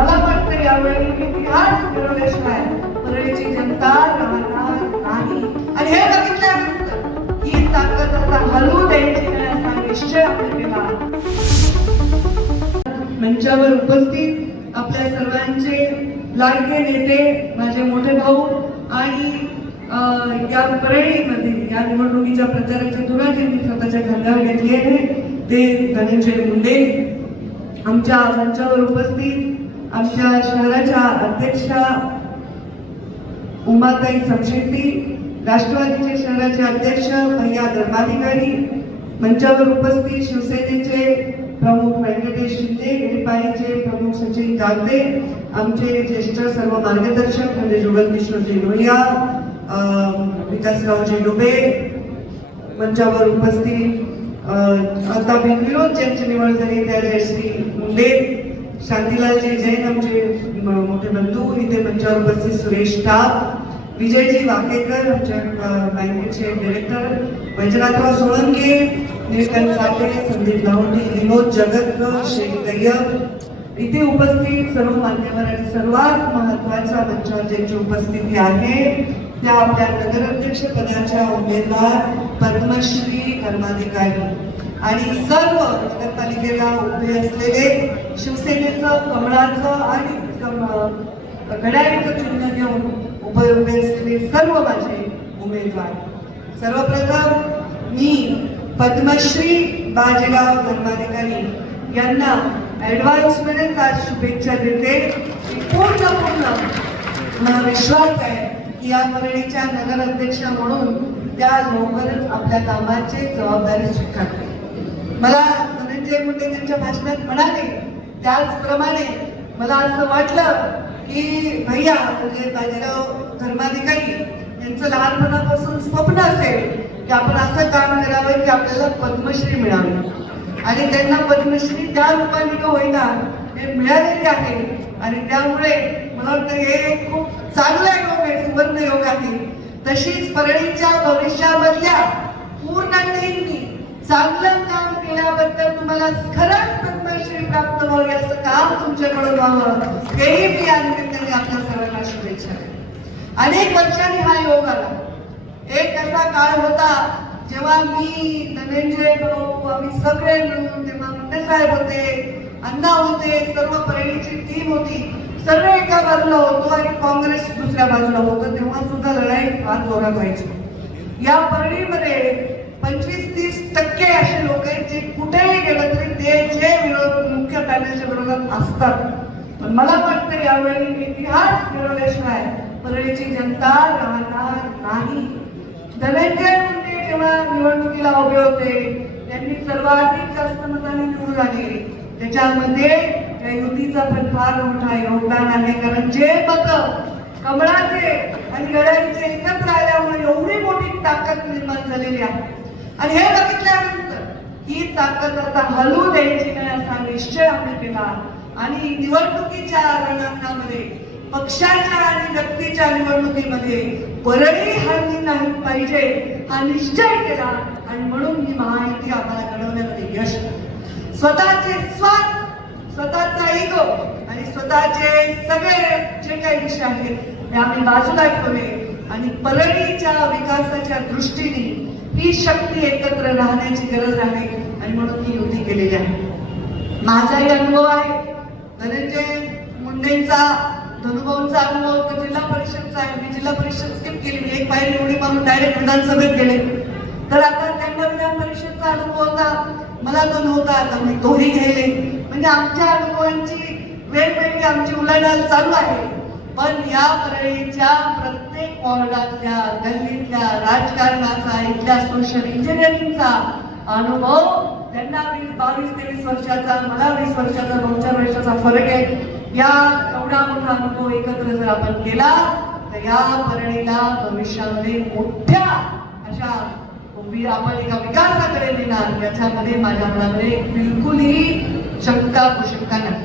मला वाटतं यावेळी इतिहास घडवल्याशिवाय परळीची जनता राहणार नाही. आणि हे बघितल्यानंतर ही ताकद आता हलवू द्यायची असा निश्चय आपण केला मंचावर उपस्थित आपल्या सर्वांचे लाडके नेते माझे मोठे भाऊ आणि या परळीमध्ये या निवडणुकीच्या प्रचाराच्या धुरा ज्यांनी स्वतःच्या खांद्यावर घेतली आहे. ते धनंजय मुंडे. आमच्या मंचावर उपस्थित आमच्या शहराच्या अध्यक्षा उमाताई समशेट्टी राष्ट्रवादीचे शहराचे अध्यक्ष भैया धर्माधिकारी मंचावर उपस्थित शिवसेनेचे प्रमुख व्यंकटेश शिंदे रिपाईचे प्रमुख सचिन कागदे आमचे ज्येष्ठ सर्व मार्गदर्शक म्हणजे जुगल किशोरजी लोहिया विकासरावजी डुबे मंचावर उपस्थित आता बिनविरोध ज्यांची निवड झाली त्या जयश्री मुंडे शांतीलालजी जैन आमचे मोठे बंधू इथे मंचावर उपस्थित सुरेश टाप विजयजी वाकेकर आमच्या बँकेचे डिरेक्टर वैजनाथराव सोळंके निळकंठ साठे संदीप लाहोटी विनोद जगत शेख तय्यब इथे उपस्थित सर्व मान्यवर आणि सर्वात महत्त्वाच्या मंचावर ज्यांची उपस्थिती आहे त्या आपल्या नगराध्यक्ष पदाच्या उमेदवार पद्मश्री कर्माधिकारी. आणि सर्व नगरपालिकेला उभे असलेले शिवसेनेचं कमळाचं आणि कम- घड्याळीचं चिन्ह घेऊन उभे उभे असलेले सर्व माझे उमेदवार. सर्वप्रथम मी पद्मश्री बाजीराव धर्माधिकारी यांना ॲडव्हान्समध्ये आज शुभेच्छा देते. पूर्ण पूर्ण मला विश्वास आहे की या परळीच्या नगराध्यक्षा म्हणून त्या लवकरच आपल्या कामाची जबाबदारी स्वीकारते मला धनंजय मुंडे त्यांच्या भाषणात म्हणाले त्याचप्रमाणे मला असं वाटलं की भैया म्हणजे बाजीराव धर्माधिकारी यांचं लहानपणापासून स्वप्न असेल की आपण असं काम करावं की आपल्याला पद्मश्री मिळावी. आणि त्यांना पद्मश्री त्या रूपाने का होईना हे मिळालेले आहे. आणि त्यामुळे मला वाटतं हे खूप चांगला योग आहे सुवर्ण योग आहे. तशीच परळीच्या भविष्यामधल्या पूर्ण चांगलं तुम्हाला खरंच पद्मश्री प्राप्त व्हावी असं काम तुमच्याकडून व्हावं. हेही मी या निमित्ताने आपल्या सर्वांना शुभेच्छा अनेक वर्षांनी हा योग आला. एक असा काळ होता जेव्हा मी धनंजय भाऊ आम्ही सगळे मिळून तेव्हा मुंडे साहेब होते अण्णा होते सर्व परळीची टीम होती. सगळे एका बाजूला होतो आणि काँग्रेस दुसऱ्या बाजूला होतं. तेव्हा सुद्धा लढाई फार जोरात व्हायची. या परळीमध्ये पंचवीस तीस टक्के असे लोक आहेत जे कुठेही गेलं तरी ते जे विरोध मुख्य पॅनलच्या विरोधात असतात. पण मला वाटतं यावेळी इतिहास घडवल्याशिवाय परळीची जनता राहणार नाही. धनंजय मुंडे जेव्हा निवडणुकीला उभे होते त्यांनी सर्वाधिक जास्त मताने निवडून आले त्याच्यामध्ये त्या युतीचा पण फार मोठा योगदान आहे. कारण जे मत कमळाचे आणि गड्यांचे एकत्र आल्यामुळे एवढी मोठी ताकद निर्माण झालेली आहे. आणि हे बघितल्यानंतर ही ताकद आता हलवू द्यायची नाही असा निश्चय आम्ही केला. आणि निवडणुकीच्या रणांगणामध्ये पक्षाच्या आणि व्यक्तीच्या निवडणुकीमध्ये परळी हल्ली नाही पाहिजे हा निश्चय केला. आणि म्हणून ही महायुती आम्हाला घडवण्यामध्ये यश स्वतःचे स्वार्थ स्वतःचा इगो आणि स्वतःचे सगळे जे काही विषय आहेत ते आम्ही बाजूला ठेवले. आणि परळीच्या विकासाच्या दृष्टीने ती शक्ती एकत्र राहण्याची गरज आहे आणि म्हणून ही युती केलेली आहे. माझाही अनुभव आहे. धनंजय मुंडेंचा धनुभाऊंचा अनुभव होता जिल्हा परिषदचा आहे. मी जिल्हा परिषद स्किप केली. मी एक पायरी एवढी मारून डायरेक्ट विधानसभेत गेले. तर आता त्यांना विधान परिषदचा अनुभव होता. मला तो नव्हता. आता मी तोही घ्यायले. म्हणजे आमच्या अनुभवांची वेगवेगळी आमची उलाढाल चालू आहे. पण या परळीच्या प्रत्येक वॉर्डातल्या गल्लीतल्या राजकारणाचा इथल्या सोशल इंजिनिअरिंगचा अनुभव त्यांना वीस बावीस तेवीस वर्षाचा मला वीस वर्षाचा दोन चार वर्षाचा फरक आहे. या एवढा मोठा अनुभव एकत्र जर आपण केला तर या परळीला भविष्यामध्ये मोठ्या अशा आपण एका विकासाकडे नेणार याच्यामध्ये माझ्या मनामध्ये बिलकुलही शंका कुशंका नाही.